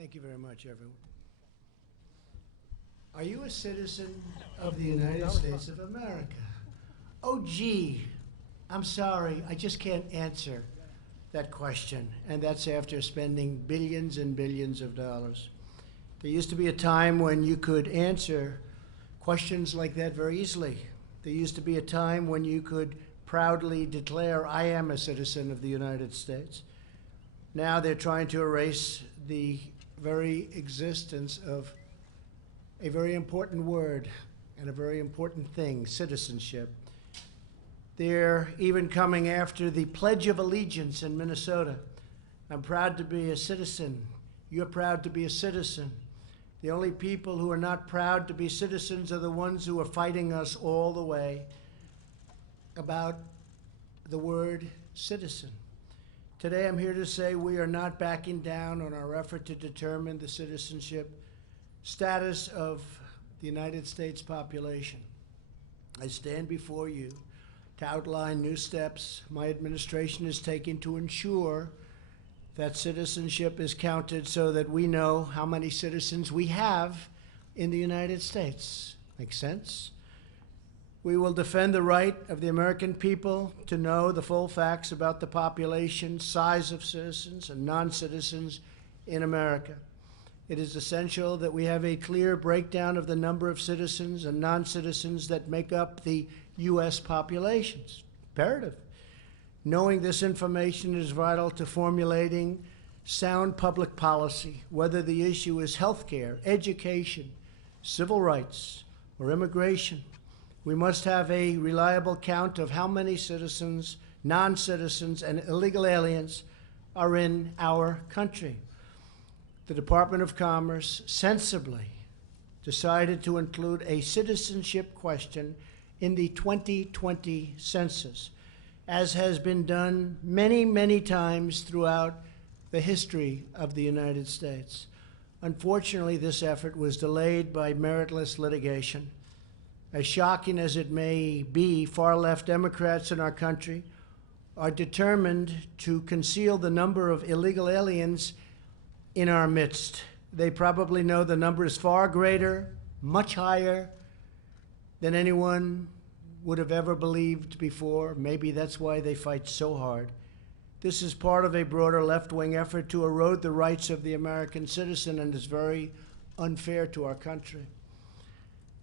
Thank you very much, everyone. Are you a citizen of the United States of America? Oh, gee, I'm sorry, I just can't answer that question, and that's after spending billions and billions of dollars. There used to be a time when you could answer questions like that very easily. There used to be a time when you could proudly declare, I am a citizen of the United States. Now they're trying to erase the very existence of a very important word and a very important thing, citizenship. They're even coming after the Pledge of Allegiance in Minnesota. I'm proud to be a citizen. You're proud to be a citizen. The only people who are not proud to be citizens are the ones who are fighting us all the way about the word citizen. Today I'm here to say we are not backing down on our effort to determine the citizenship status of the United States population. I stand before you to outline new steps my administration is taking to ensure that citizenship is counted so that we know how many citizens we have in the United States. Make sense? We will defend the right of the American people to know the full facts about the population, size of citizens and non-citizens in America. It is essential that we have a clear breakdown of the number of citizens and non-citizens that make up the U.S. population. It's imperative. Knowing this information is vital to formulating sound public policy, whether the issue is health care, education, civil rights, or immigration. We must have a reliable count of how many citizens, non-citizens, and illegal aliens are in our country. The Department of Commerce sensibly decided to include a citizenship question in the 2020 census, as has been done many, many times throughout the history of the United States. Unfortunately, this effort was delayed by meritless litigation. As shocking as it may be, far-left Democrats in our country are determined to conceal the number of illegal aliens in our midst. They probably know the number is far greater, much higher than anyone would have ever believed before. Maybe that's why they fight so hard. This is part of a broader left-wing effort to erode the rights of the American citizen and is very unfair to our country.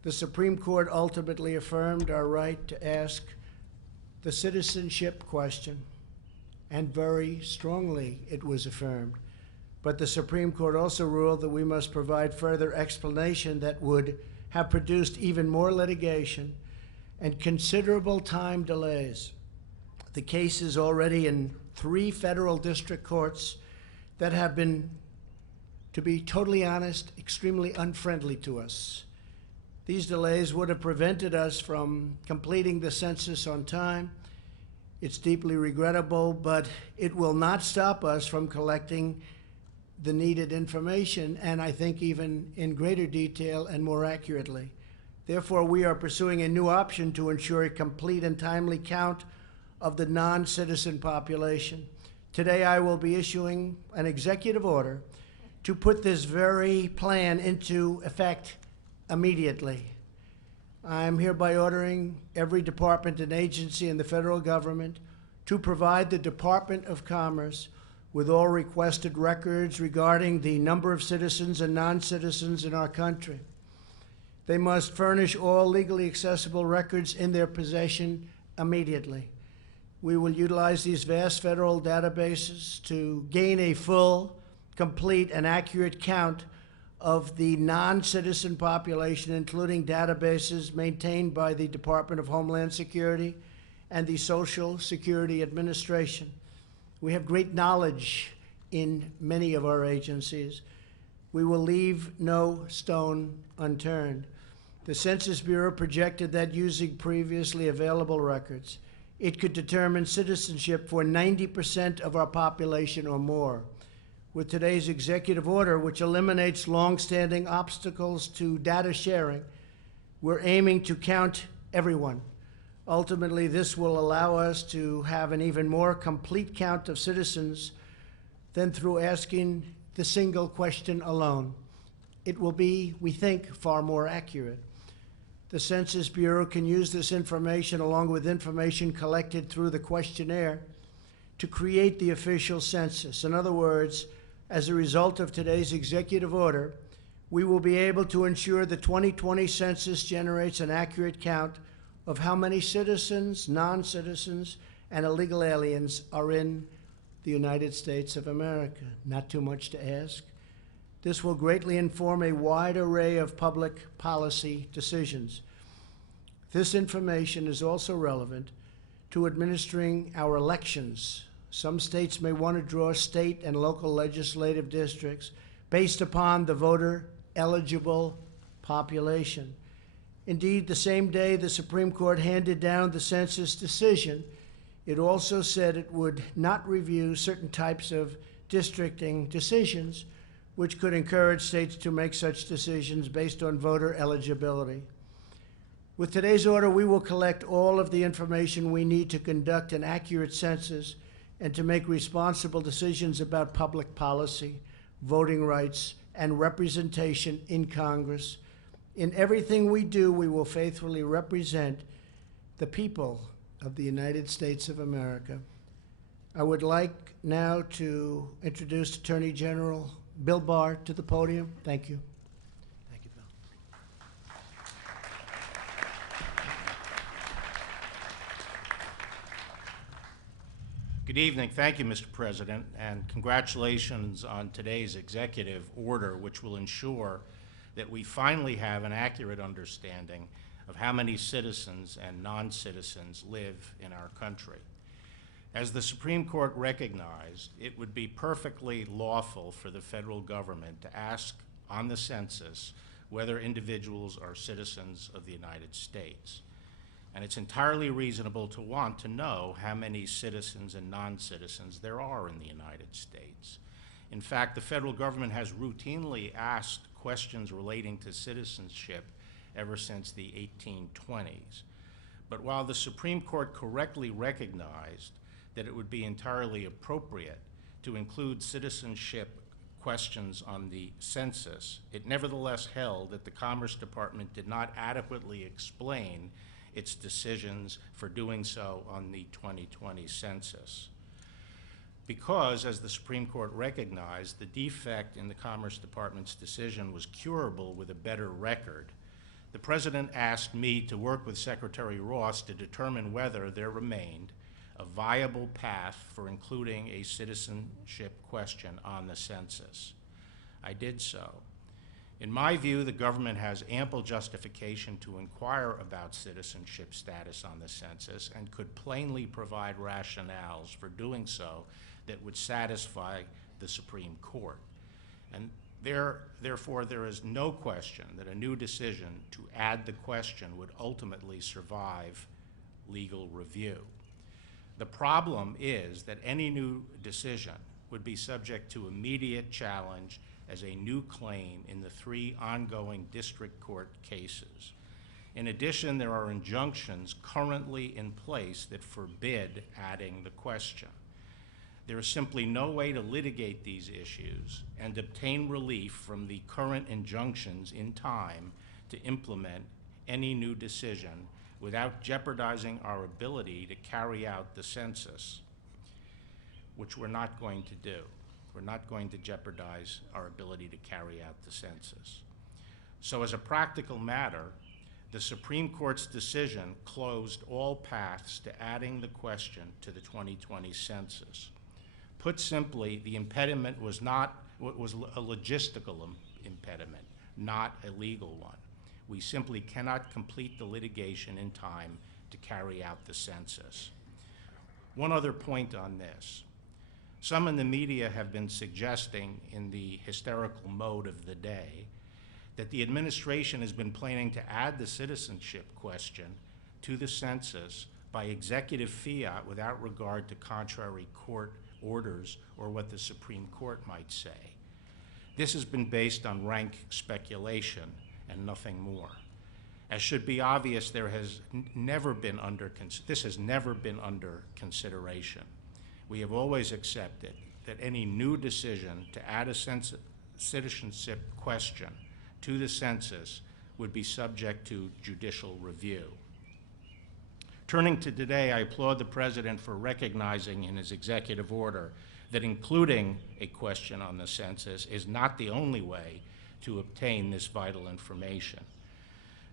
The Supreme Court ultimately affirmed our right to ask the citizenship question, and very strongly it was affirmed. But the Supreme Court also ruled that we must provide further explanation that would have produced even more litigation and considerable time delays. The case is already in 3 federal district courts that have been, to be totally honest, extremely unfriendly to us. These delays would have prevented us from completing the census on time. It's deeply regrettable, but it will not stop us from collecting the needed information, and I think even in greater detail and more accurately. Therefore, we are pursuing a new option to ensure a complete and timely count of the non-citizen population. Today, I will be issuing an executive order to put this very plan into effect immediately. I'm hereby ordering every department and agency in the federal government to provide the Department of Commerce with all requested records regarding the number of citizens and non-citizens in our country. They must furnish all legally accessible records in their possession immediately. We will utilize these vast federal databases to gain a full, complete, and accurate count of the non-citizen population, including databases maintained by the Department of Homeland Security and the Social Security Administration. We have great knowledge in many of our agencies. We will leave no stone unturned. The Census Bureau projected that using previously available records, it could determine citizenship for 90% of our population or more. With today's executive order, which eliminates long-standing obstacles to data sharing, we're aiming to count everyone. Ultimately, this will allow us to have an even more complete count of citizens than through asking the single question alone. It will be, we think, far more accurate. The Census Bureau can use this information along with information collected through the questionnaire to create the official census. In other words, as a result of today's executive order, we will be able to ensure the 2020 census generates an accurate count of how many citizens, non-citizens, and illegal aliens are in the United States of America. Not too much to ask. This will greatly inform a wide array of public policy decisions. This information is also relevant to administering our elections. Some states may want to draw state and local legislative districts based upon the voter-eligible population. Indeed, the same day the Supreme Court handed down the census decision, it also said it would not review certain types of districting decisions, which could encourage states to make such decisions based on voter eligibility. With today's order, we will collect all of the information we need to conduct an accurate census and to make responsible decisions about public policy, voting rights, and representation in Congress. In everything we do, we will faithfully represent the people of the United States of America. I would like now to introduce Attorney General Bill Barr to the podium. Thank you. Thank you, Bill. Good evening. Thank you, Mr. President, and congratulations on today's executive order, which will ensure that we finally have an accurate understanding of how many citizens and non-citizens live in our country. As the Supreme Court recognized, it would be perfectly lawful for the federal government to ask on the census whether individuals are citizens of the United States. And it's entirely reasonable to want to know how many citizens and non-citizens there are in the United States. In fact, the federal government has routinely asked questions relating to citizenship ever since the 1820s. But while the Supreme Court correctly recognized that it would be entirely appropriate to include citizenship questions on the census, it nevertheless held that the Commerce Department did not adequately explain its decisions for doing so on the 2020 census. Because, as the Supreme Court recognized, the defect in the Commerce Department's decision was curable with a better record, the President asked me to work with Secretary Ross to determine whether there remained a viable path for including a citizenship question on the census. I did so. In my view, the government has ample justification to inquire about citizenship status on the census and could plainly provide rationales for doing so that would satisfy the Supreme Court. And therefore, there is no question that a new decision to add the question would ultimately survive legal review. The problem is that any new decision would be subject to immediate challenge as a new claim in the 3 ongoing district court cases. In addition, there are injunctions currently in place that forbid adding the question. There is simply no way to litigate these issues and obtain relief from the current injunctions in time to implement any new decision without jeopardizing our ability to carry out the census, which we're not going to do. We're not going to jeopardize our ability to carry out the census. So as a practical matter, the Supreme Court's decision closed all paths to adding the question to the 2020 census. Put simply, the impediment was a logistical impediment, not a legal one. We simply cannot complete the litigation in time to carry out the census. One other point on this. Some in the media have been suggesting in the hysterical mode of the day that the administration has been planning to add the citizenship question to the census by executive fiat without regard to contrary court orders or what the Supreme Court might say. This has been based on rank speculation and nothing more. As should be obvious, this has never been under consideration. We have always accepted that any new decision to add a citizenship question to the census would be subject to judicial review. Turning to today, I applaud the President for recognizing in his executive order that including a question on the census is not the only way to obtain this vital information.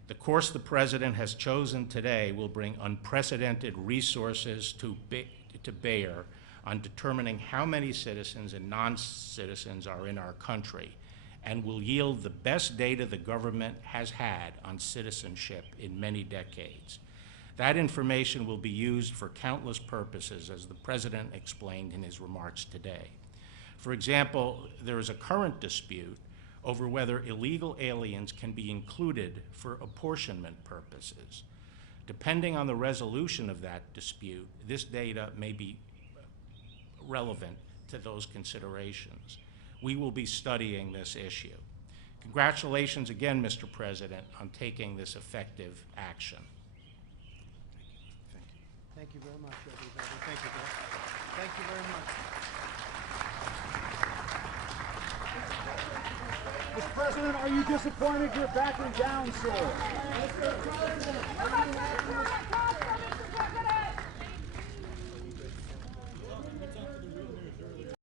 The course the President has chosen today will bring unprecedented resources to bear on determining how many citizens and non-citizens are in our country, and will yield the best data the government has had on citizenship in many decades. That information will be used for countless purposes, as the President explained in his remarks today. For example, there is a current dispute over whether illegal aliens can be included for apportionment purposes. Depending on the resolution of that dispute, this data may be relevant to those considerations. We will be studying this issue. Congratulations again, Mr. President, on taking this effective action. Thank you very much, everybody. Thank you, Bill. Thank you very much. Mr. President, are you disappointed you're backing down, sir? Mr. President,